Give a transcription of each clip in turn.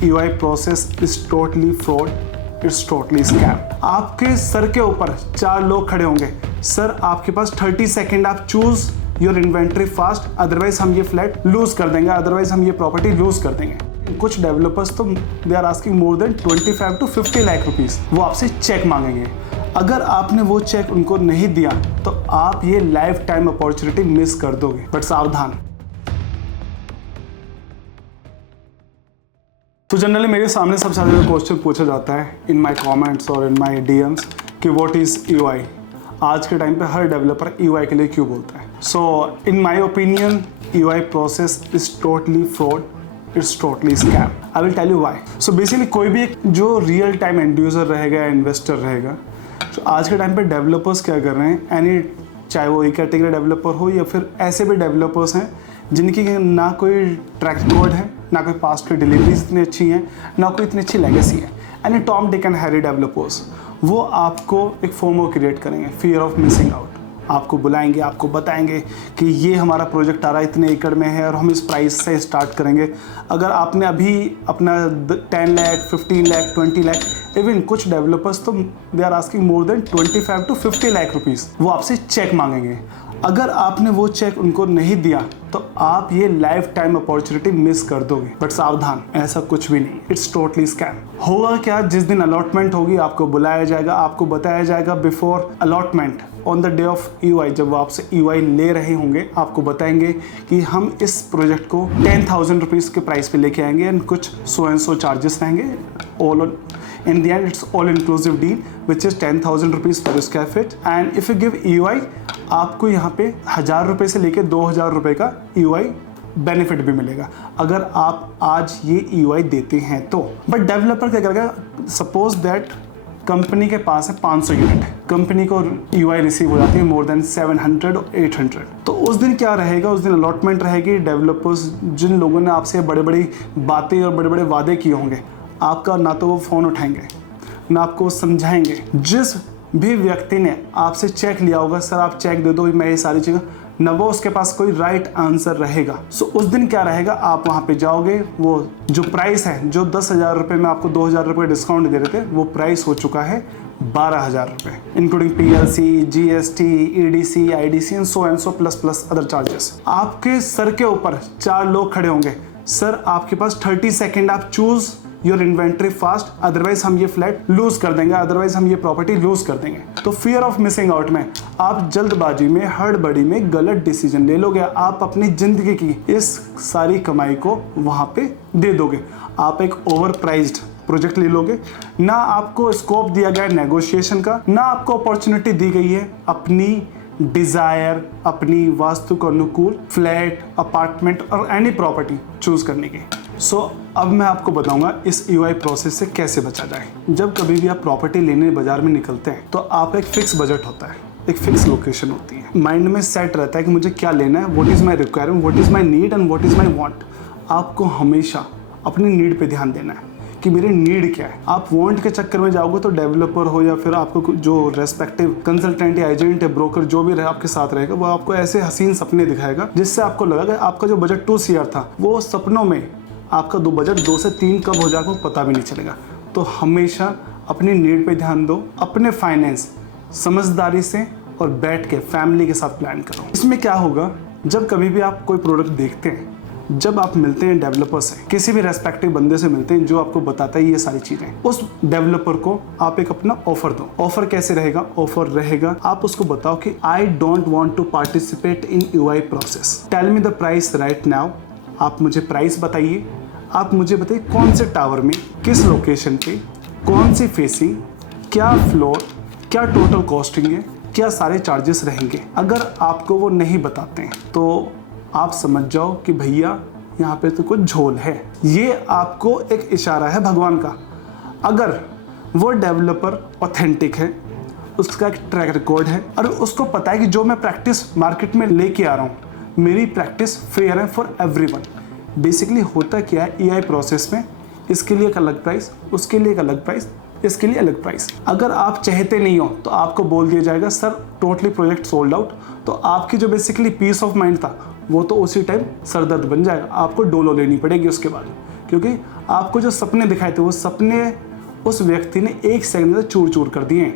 EY process is totally fraud, it's totally scam. आपके sir के ऊपर 4 लोग खड़े होंगे, सर आपके पास 30 सेकेंड, आप choose your inventory fast, otherwise हम ये फ्लैट लूज कर देंगे, अदरवाइज हम ये प्रॉपर्टी लूज कर देंगे। कुछ डेवलपर्स तो they are asking more than 25 to 50 lakh rupees, वो आपसे चेक मांगेंगे। अगर आपने वो चेक उनको नहीं दिया तो आप ये लाइफ टाइम अपॉर्चुनिटी मिस कर दोगे। बट सावधान। तो जनरली मेरे सामने सबसे ज़्यादा क्वेश्चन पूछा जाता है इन माय कमेंट्स और इन माय DMs कि व्हाट इज़ EY। आज के टाइम पे हर डेवलपर EY के लिए क्यों बोलता है। So in my opinion EY process is totally fraud, it's totally scam. I will tell you why. So basically कोई भी एक जो रियल टाइम एंड यूजर रहेगा, इन्वेस्टर रहेगा, तो आज के टाइम पे डेवलपर्स क्या कर रहे हैं, एनी चाहे वो कैटेगरी डेवलपर हो या फिर ऐसे भी डेवलपर्स हैं जिनकी ना कोई ट्रैक रिकॉर्ड है, ना कोई पास्ट की डिलीवरीज इतनी अच्छी हैं, ना कोई इतनी अच्छी लेगेसी है, any Tom Dick and Harry developers, वो आपको एक फोमो क्रिएट करेंगे, फियर ऑफ मिसिंग आउट। आपको बुलाएंगे, आपको बताएंगे कि ये हमारा प्रोजेक्ट आ रहा है, इतने एकड़ में है और हम इस प्राइस से स्टार्ट करेंगे। अगर आपने अभी अपना 10 लाख, 15 लाख, 20 लाख, इवन कुछ डेवलपर्स तो they are asking more than 25 to 50 lakh rupees, वो आपसे चेक मांगेंगे। अगर आपने वो चेक उनको नहीं दिया तो आप ये लाइफ टाइम अपॉर्चुनिटी मिस कर दोगे। बट सावधान, ऐसा कुछ भी नहीं, इट्स टोटली स्कैम। होगा क्या, जिस दिन अलॉटमेंट होगी आपको बुलाया जाएगा, आपको बताया जाएगा before allotment on the day of EY, जब वो आपसे EY ले रहे होंगे, आपको बताएंगे कि हम इस प्रोजेक्ट को 10,000 रुपीज़ के प्राइस पे लेके आएंगे एंड कुछ सो एंड सो चार्जेस रहेंगे। All in the end it's all inclusive deal which is 10,000 rupees per square feet, and if you give EY, आपको यहाँ पे 1,000 रुपये से लेके 2,000 रुपये का EY बेनिफिट भी मिलेगा अगर आप आज ये EY देते हैं तो। बट डेवलपर क्या करेगा, सपोज दैट कंपनी के पास है 500 यूनिट, कंपनी को EY रिसीव हो जाती है मोर देन 700 और 800, तो उस दिन क्या रहेगा, उस दिन अलॉटमेंट रहेगी। डेवलपर्स जिन लोगों ने आपसे बड़े बड़ी बातें और बड़े बड़े वादे किए होंगे, आपका ना तो वो फ़ोन उठाएंगे, ना आपको समझाएंगे। जिस भी व्यक्ति ने आपसे चेक लिया होगा, सर आप चेक दे दो, मैं ये सारी चीज़ें, न वो उसके पास कोई राइट आंसर रहेगा। सो उस दिन क्या रहेगा, आप वहाँ पे जाओगे, वो जो प्राइस है, जो 10,000 रुपये में आपको 2,000 रुपये डिस्काउंट दे रहे थे, वो प्राइस हो चुका है 12,000 रुपये, including PLC, GST, EDC, IDC and so plus other charges. आपके सर के ऊपर 4 लोग खड़े होंगे, सर आपके पास 30 सेकेंड, आप choose your inventory fast, otherwise हम ये फ्लैट लूज कर देंगे, अदरवाइज हम ये प्रॉपर्टी लूज कर देंगे। तो फियर ऑफ मिसिंग आउट में आप जल्दबाजी में, हड़बड़ी में गलत डिसीजन ले लोगे, आप अपनी जिंदगी की इस सारी कमाई को वहां पे दे दोगे। आप एक ओवर प्राइज्ड प्रोजेक्ट ले लोगे, ना आपको स्कोप दिया गया नेगोशिएशन का, ना आपको अपॉर्चुनिटी दी गई है अपनी डिजायर, अपनी वास्तु को अनुकूल फ्लैट, अपार्टमेंट और एनी प्रॉपर्टी चूज करने की। सो अब मैं आपको बताऊंगा इस EY प्रोसेस से कैसे बचा जाए। जब कभी भी आप प्रॉपर्टी लेने बाजार में निकलते हैं तो आपका एक फिक्स बजट होता है, एक फिक्स लोकेशन होती है, माइंड में सेट रहता है कि मुझे क्या लेना है, what is my requirement, what is my need and what is my want. आपको हमेशा अपनी नीड पे ध्यान देना है कि मेरी नीड क्या है। आप वांट के चक्कर में जाओगे तो डेवलपर हो या फिर आपको जो रेस्पेक्टिव कंसल्टेंट या एजेंट या ब्रोकर जो भी आपके साथ रहेगा, वो आपको ऐसे हसीन सपने दिखाएगा जिससे आपको लगेगा आपका जो बजट 2 CR था, वो सपनों में आपका बजट 2 से 3 कब हो जाएगा पता भी नहीं चलेगा। तो हमेशा अपनी नीड पे ध्यान दो, अपने फाइनेंस समझदारी से और बैठ के फैमिली के साथ प्लान करो। इसमें क्या होगा, जब कभी भी आप कोई प्रोडक्ट देखते हैं, जब आप मिलते हैं डेवलपर से, किसी भी रेस्पेक्टिव बंदे से मिलते हैं जो आपको बताता है ये सारी चीजें, उस डेवलपर को आप एक अपना ऑफर दो। ऑफर कैसे रहेगा, ऑफर रहेगा आप उसको बताओ कि I don't want to participate in EY process, tell me the price right now. आप मुझे प्राइस बताइए, आप मुझे बताइए कौन से टावर में, किस लोकेशन पे, कौन सी फेसिंग, क्या फ्लोर, क्या टोटल कॉस्टिंग है, क्या सारे चार्जेस रहेंगे। अगर आपको वो नहीं बताते हैं तो आप समझ जाओ कि भैया यहाँ पे तो कुछ झोल है। ये आपको एक इशारा है भगवान का। अगर वो डेवलपर ऑथेंटिक है, उसका एक ट्रैक रिकॉर्ड है और उसको पता है कि जो मैं प्रैक्टिस मार्केट में लेके आ रहा हूँ, मेरी प्रैक्टिस फेयर है फॉर एवरीवन। बेसिकली होता क्या है EY प्रोसेस में, इसके लिए एक अलग प्राइस, उसके लिए एक अलग प्राइस, इसके लिए अलग प्राइस। अगर आप चाहते नहीं हो तो आपको बोल दिया जाएगा sir totally project sold out, तो आपकी जो बेसिकली पीस ऑफ माइंड था वो तो उसी टाइम सरदर्द बन जाएगा, आपको डोलो लेनी पड़ेगी उसके बाद। क्योंकि आपको जो सपने दिखाए थे वो सपने उस व्यक्ति ने 1 सेकंड में चूर चूर कर दिए।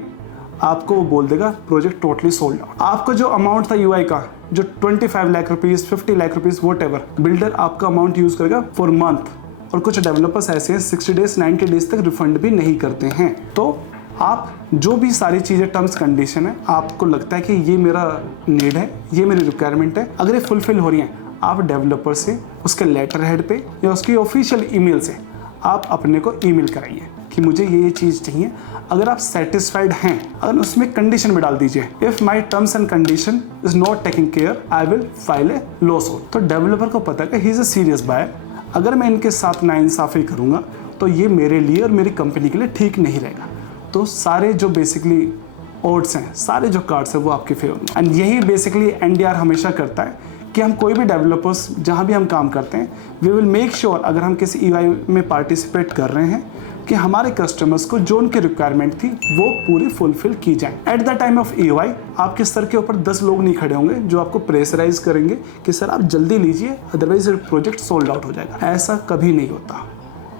आपको वो बोल देगा प्रोजेक्ट टोटली सोल्ड आउट। आपका जो अमाउंट था यूआई का, जो 25 lakh rupees, 50 lakh rupees, what ever, builder आपका अमाउंट यूज करेगा फॉर मंथ। और कुछ डेवलपर्स ऐसे हैं 60 डेज 90 डेज तक रिफंड भी नहीं करते हैं। तो आप जो भी सारी चीज़ें टर्म्स कंडीशन है, आपको लगता है कि ये मेरा नीड है, ये मेरी रिक्वायरमेंट है, अगर ये फुलफिल हो रही है, आप डेवलपर से उसके लेटर हेड पे या उसकी ऑफिशियल ईमेल से आप अपने को ईमेल कराइए कि मुझे ये चीज़ चाहिए। अगर आप सेटिस्फाइड हैं, अगर उसमें कंडीशन भी डाल दीजिए, if my terms and condition is not taking care I will file a lawsuit. तो डेवलपर को पता है कि he is a serious buyer. अगर मैं इनके साथ नाइंसाफ़ी करूँगा तो ये मेरे लिए और मेरी कंपनी के लिए ठीक नहीं रहेगा। तो सारे जो बेसिकली ओड्स हैं, सारे जो कार्ड्स हैं वो आपके फेवर में। एंड यही बेसिकली एनडीआर हमेशा करता है कि हम कोई भी डेवलपर्स जहाँ भी हम काम करते हैं, वी विल मेक श्योर अगर हम किसी ईआई में पार्टिसिपेट कर रहे हैं कि हमारे कस्टमर्स को जो उनकी रिक्वायरमेंट थी वो पूरी फुलफिल की जाए। At the time of EI आपके सर के ऊपर 10 लोग नहीं खड़े होंगे जो आपको प्रेशराइज करेंगे कि सर आप जल्दी लीजिए अदरवाइज प्रोजेक्ट सोल्ड आउट हो जाएगा। ऐसा कभी नहीं होता।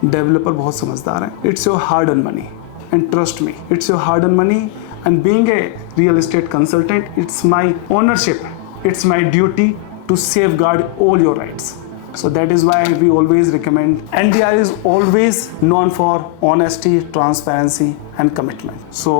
डेवलपर बहुत समझदार है। It's your hard earn money and trust me, it's your hard earn money and being a real estate consultant it's my ownership, it's my duty to safeguard all your rights. So that is why we always recommend. NDR is always known for honesty, transparency and commitment. So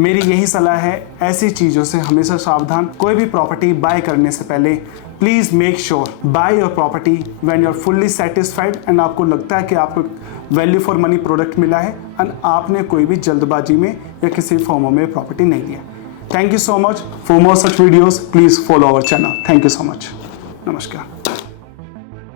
मेरी यही सलाह है, ऐसी चीज़ों से हमेशा सावधान। कोई भी प्रॉपर्टी बाय करने से पहले please make sure buy your property when you are fully satisfied and आपको लगता है कि आपको वैल्यू फॉर मनी प्रोडक्ट मिला है एंड आपने कोई भी जल्दबाजी में या किसी फॉर्म में प्रॉपर्टी नहीं लिया। Thank you so much. For more such videos, please follow our channel. Thank you so much. Namaskar.